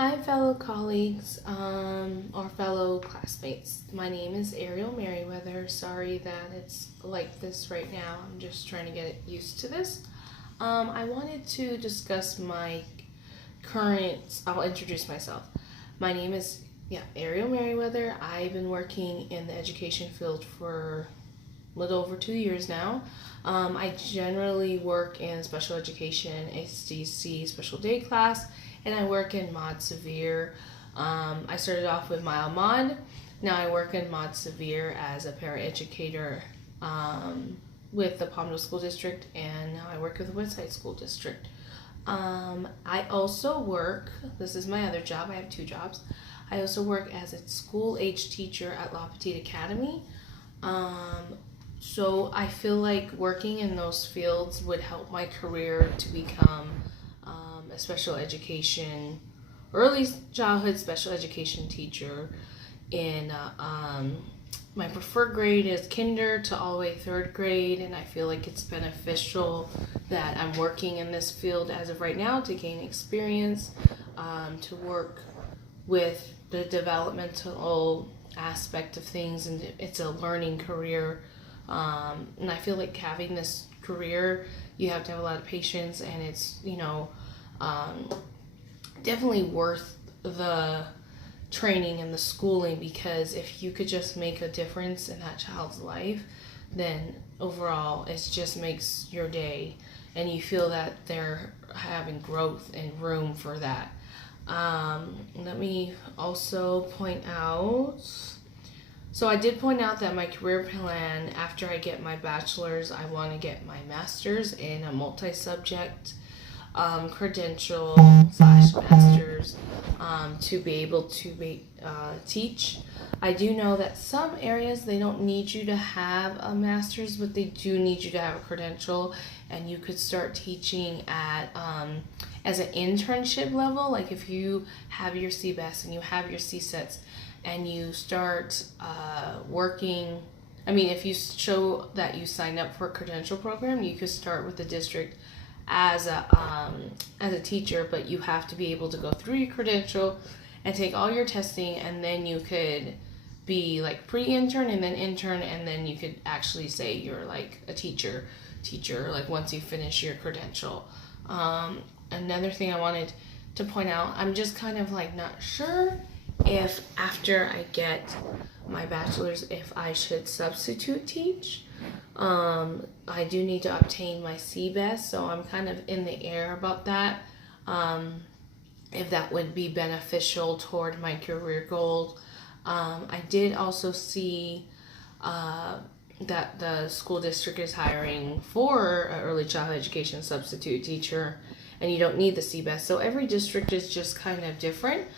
Hi, fellow colleagues or fellow classmates. My name is Ariel Merriweather. Sorry that it's like this right now. I'm just trying to get used to this. I wanted to discuss my current. I'll introduce myself. My name is Ariel Merriweather. I've been working in the education field for a little over 2 years now. I generally work in special education, SDC, special day class, and I work in Mod Severe. I started off with Mild Mod. Now I work in Mod Severe as a paraeducator with the Palmdale School District, and now I work with the Woodside School District. I also work, this is my other job, I have two jobs. I also work as a school age teacher at La Petite Academy. So I feel like working in those fields would help my career to become a special education, early childhood special education teacher in my preferred grade is kinder to all the way third grade, and I feel like it's beneficial that I'm working in this field as of right now to gain experience, to work with the developmental aspect of things, and it's a learning career. And I feel like having this career, you have to have a lot of patience, and it's, definitely worth the training and the schooling, because if you could just make a difference in that child's life, then overall it just makes your day, and you feel that they're having growth and room for that. Let me also point out, so I did point out that my career plan, after I get my bachelor's, I want to get my master's in a multi-subject credential / master's to be able to teach. I do know that some areas they don't need you to have a master's, but they do need you to have a credential, and you could start teaching at as an internship level. Like if you have your CBEST and you have your CSETs and you start working, if you show that you signed up for a credential program, you could start with the district as a teacher, but you have to be able to go through your credential and take all your testing, and then you could be like pre-intern and then intern, and then you could actually say you're like a teacher like once you finish your credential. Another thing I wanted to point out, I'm just kind of like not sure if after I get my bachelor's, if I should substitute teach. I do need to obtain my CBEST, so I'm kind of in the air about that. If that would be beneficial toward my career goal. I did also see that the school district is hiring for an early childhood education substitute teacher, and you don't need the CBEST. So every district is just kind of different.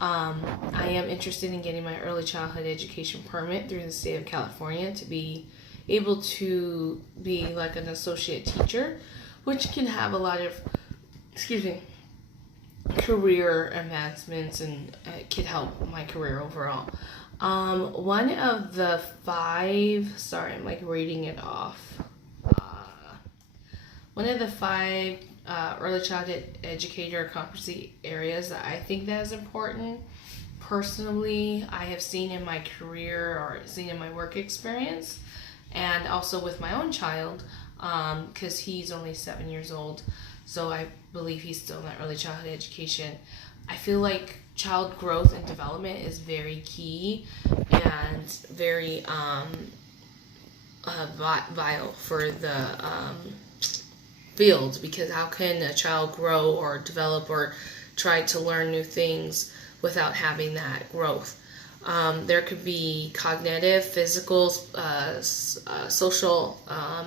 I am interested in getting my early childhood education permit through the state of California to be able to be like an associate teacher, which can have a lot of, career advancements, and it could help my career overall. One of the five, sorry, I'm like reading it off. One of the five early childhood educator competency areas that I think that is important, personally, I have seen in my career or seen in my work experience, and also with my own child, because he's only 7 years old, so I believe he's still in that early childhood education. I feel like child growth and development is very key and very vital for the field, because how can a child grow or develop or try to learn new things without having that growth? There could be cognitive, physical, social,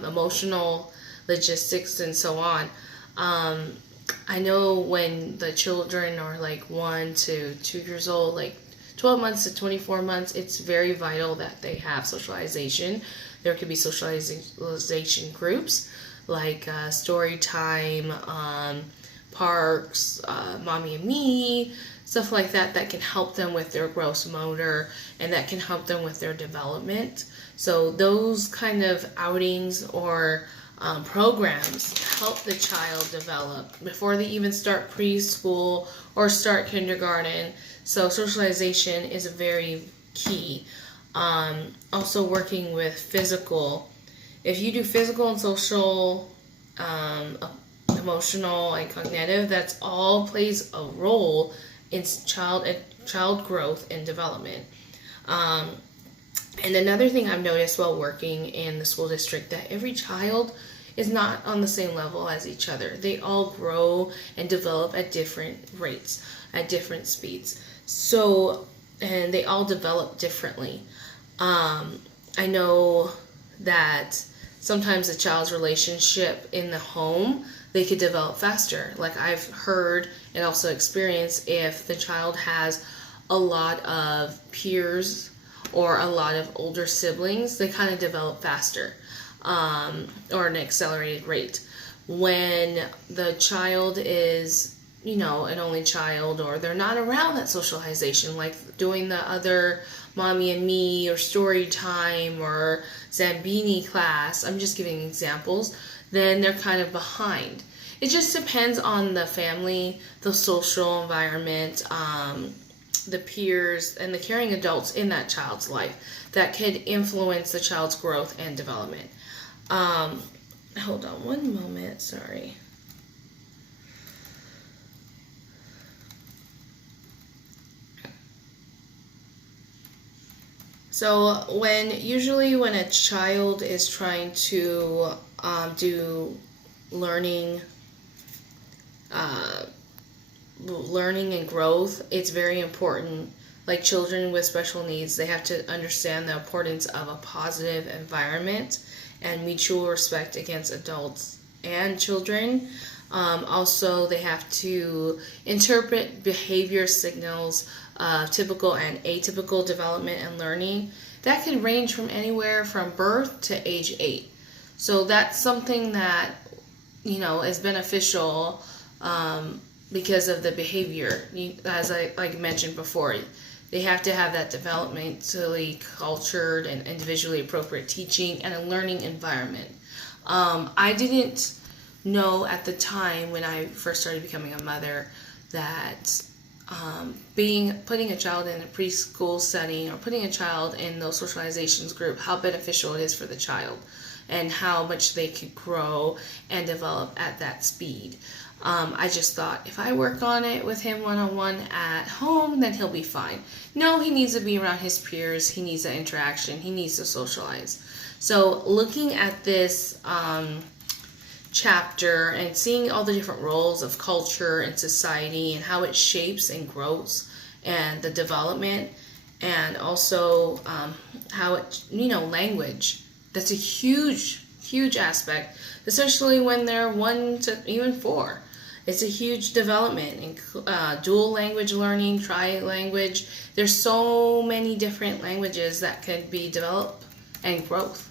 emotional, logistics, and so on. I know when the children are like 1 to 2 years old, like 12 months to 24 months, it's very vital that they have socialization. There could be socialization groups like story time, parks, mommy and me, stuff like that can help them with their gross motor, and that can help them with their development. So those kind of outings or programs help the child develop before they even start preschool or start kindergarten. So socialization is very key. Also working with physical. If you do physical and social, emotional and cognitive, that's all plays a role in child growth and development. And another thing I've noticed while working in the school district, that every child is not on the same level as each other. They all grow and develop at different rates, at different speeds. So, and they all develop differently. I know that sometimes a child's relationship in the home, they could develop faster. Like I've heard and also experienced, if the child has a lot of peers or a lot of older siblings, they kind of develop faster, or an accelerated rate. When the child is, an only child, or they're not around that socialization, like doing the other Mommy and Me or story time or Zambini class, I'm just giving examples, then they're kind of behind. It just depends on the family, the social environment, the peers, and the caring adults in that child's life that could influence the child's growth and development. Hold on one moment, sorry. So usually when a child is trying to do learning and growth, it's very important. Like children with special needs, they have to understand the importance of a positive environment and mutual respect against adults and children. Also, they have to interpret behavior signals of typical and atypical development and learning. That can range from anywhere from birth to age 8. So that's something that, is beneficial because of the behavior. As I mentioned before, they have to have that developmentally cultured and individually appropriate teaching and a learning environment. I didn't know at the time when I first started becoming a mother that putting a child in a preschool setting or putting a child in those socializations group, how beneficial it is for the child and how much they could grow and develop at that speed. I just thought, if I work on it with him one-on-one at home, then he'll be fine. No, he needs to be around his peers. He needs the interaction. He needs to socialize. So looking at this chapter and seeing all the different roles of culture and society and how it shapes and grows and the development, and also how it, language. That's a huge aspect, especially when they're 1 to even 4. It's a huge development in dual language learning, tri-language. There's so many different languages that could be developed and growth.